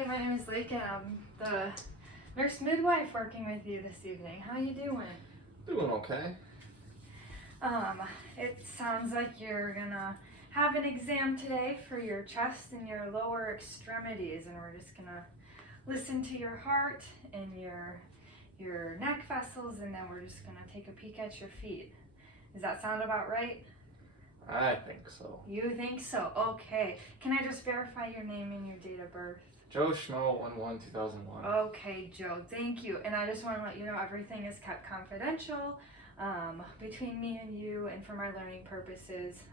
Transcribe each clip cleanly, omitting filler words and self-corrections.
Hi, my name is Lake and I'm the nurse midwife working with you this evening. How you doing? Doing okay. It sounds like you're gonna have an exam today for your chest and your lower extremities, and we're just gonna listen to your heart and your neck vessels, and then we're just gonna take a peek at your feet. Does that sound about right? I think so. You think so? Okay. Can I just verify your name and your date of birth? Joe Schmo 1/1/2001. Okay, Joe, thank you. And I just want to let you know everything is kept confidential between me and you, and for my learning purposes,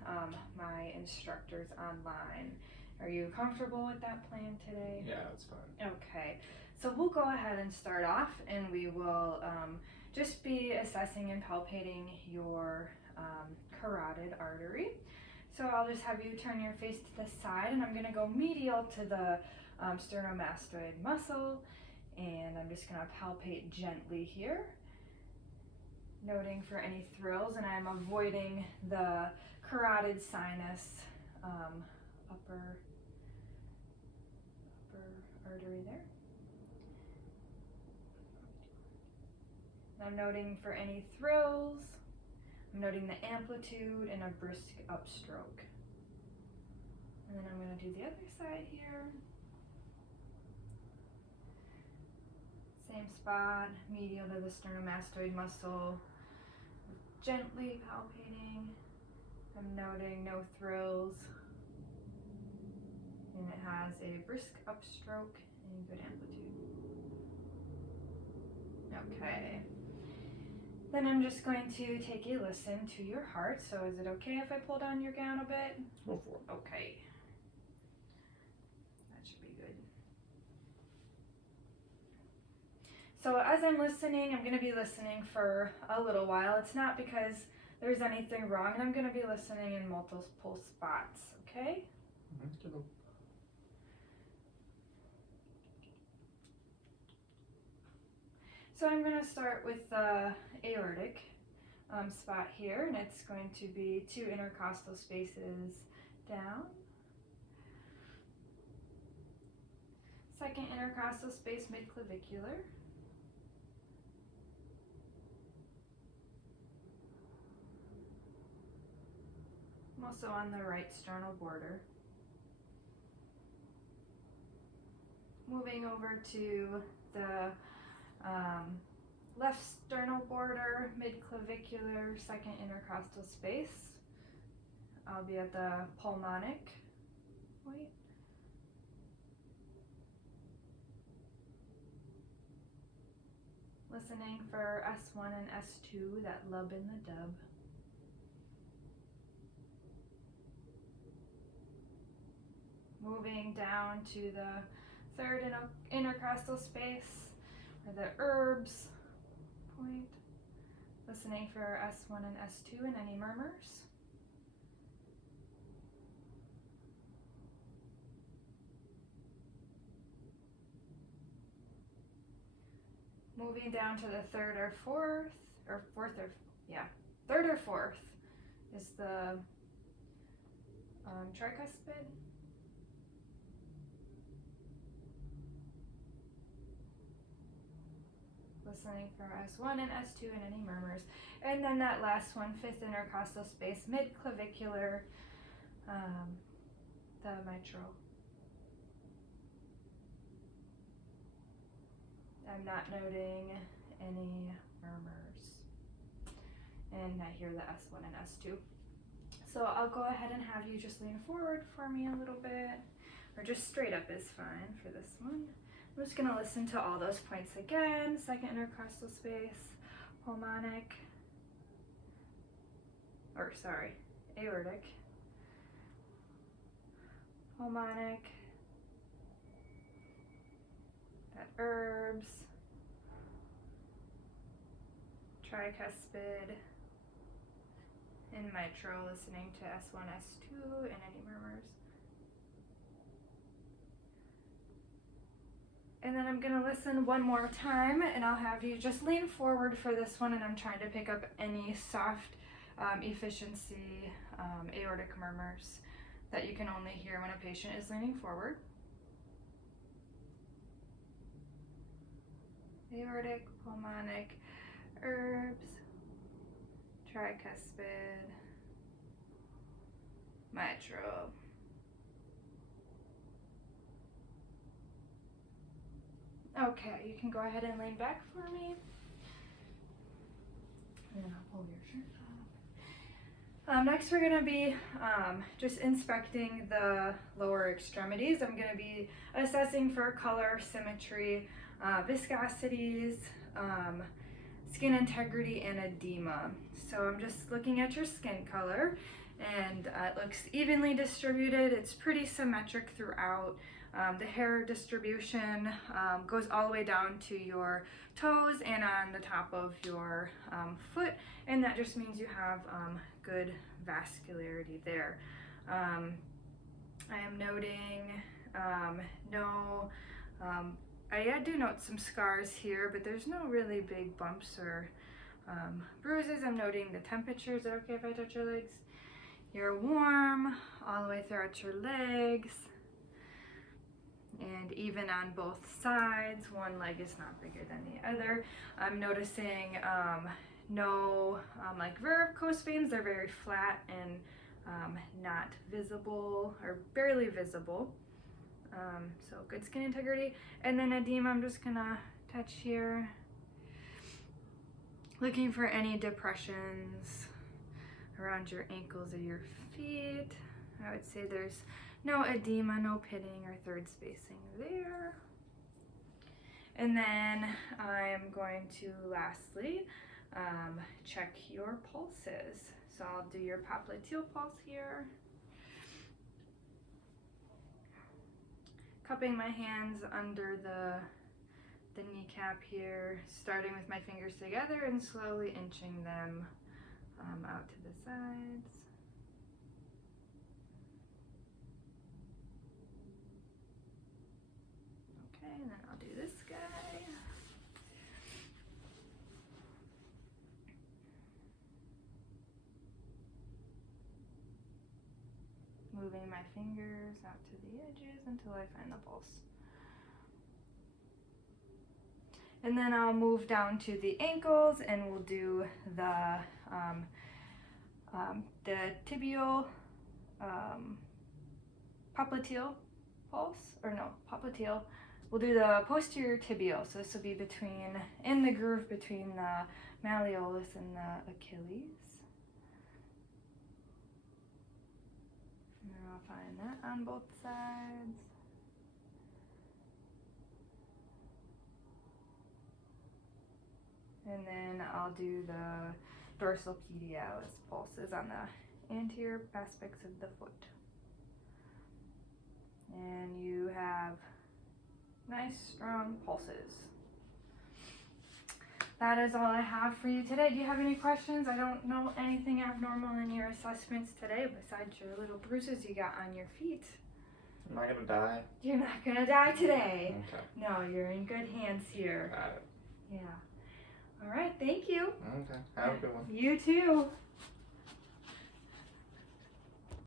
my instructor's online. Are you comfortable with that plan today? Yeah, that's fine. Okay, so we'll go ahead and start off, and we will just be assessing and palpating your carotid artery. So I'll just have you turn your face to the side, and I'm going to go medial to the sternomastoid muscle, and I'm just going to palpate gently here, noting for any thrills, and I'm avoiding the carotid sinus upper artery there. And I'm noting for any thrills. I'm noting the amplitude and a brisk upstroke. And then I'm going to do the other side here. Same spot, medial to the sternomastoid muscle, gently palpating. I'm noting no thrills, and it has a brisk upstroke and good amplitude. Okay. Then I'm just going to take a listen to your heart. So is it okay if I pull down your gown a bit? Go for it. Okay. That should be good. So as I'm listening, I'm going to be listening for a little while. It's not because there's anything wrong, and I'm going to be listening in multiple spots, okay? Mm-hmm. So I'm going to start with the aortic spot here, and it's going to be 2 intercostal spaces down. Second intercostal space midclavicular. I'm also on the right sternal border. Moving over to the left sternal border, midclavicular, second intercostal space. I'll be at the pulmonic point. Listening for S1 and S2, that lub in the dub. Moving down to the third intercostal space, or the herbs point. Listening for S1 and S2 and any murmurs. Moving down to the third or fourth is the tricuspid. Listening for S1 and S2 and any murmurs. And then that last one, fifth intercostal space, mid-clavicular, the mitral. I'm not noting any murmurs. And I hear the S1 and S2. So I'll go ahead and have you just lean forward for me a little bit, or just straight up is fine for this one. I'm just going to listen to all those points again. Second intercostal space, pulmonic, aortic, pulmonic, at herbs, tricuspid, and mitral, listening to S1, S2, and any murmurs. And then I'm going to listen one more time, and I'll have you just lean forward for this one, and I'm trying to pick up any soft efficiency aortic murmurs that you can only hear when a patient is leaning forward. aortic, pulmonic, herbs, tricuspid, mitral. Okay, you can go ahead and lean back for me. And then I'll pull your shirt off. Next we're going to be just inspecting the lower extremities. I'm going to be assessing for color, symmetry, viscosities, skin integrity, and edema. So I'm just looking at your skin color, and it looks evenly distributed. It's pretty symmetric throughout. The hair distribution goes all the way down to your toes and on the top of your foot, and that just means you have good vascularity there. I am noting I do note some scars here, but there's no really big bumps or bruises. I'm noting the temperature. Is it okay if I touch your legs? You're warm all the way throughout your legs. And even on both sides, one leg is not bigger than the other. I'm noticing no like varicose veins. They're very flat and not visible or barely visible. So good skin integrity. And then edema, I'm just gonna touch here. Looking for any depressions around your ankles or your feet. I would say there's no edema, no pitting or third spacing there. And then I'm going to lastly check your pulses. So I'll do your popliteal pulse here. Cupping my hands under the kneecap here, starting with my fingers together and slowly inching them out to the sides. Okay, and then I'll do this guy. Moving my fingers out to the edges until I find the pulse. And then I'll move down to the ankles and we'll do the tibial popliteal pulse, or no, popliteal. We'll do the posterior tibial, so this will be in the groove between the malleolus and the Achilles. And then I'll find that on both sides. And then I'll do the dorsal medialis pulses on the anterior aspects of the foot. And you have nice, strong pulses. That is all I have for you today. Do you have any questions? I don't know anything abnormal in your assessments today besides your little bruises you got on your feet. Am I gonna die? You're not gonna die today. Okay. No, you're in good hands here. Got it. Yeah. All right, thank you. Okay. Have a good one. You too.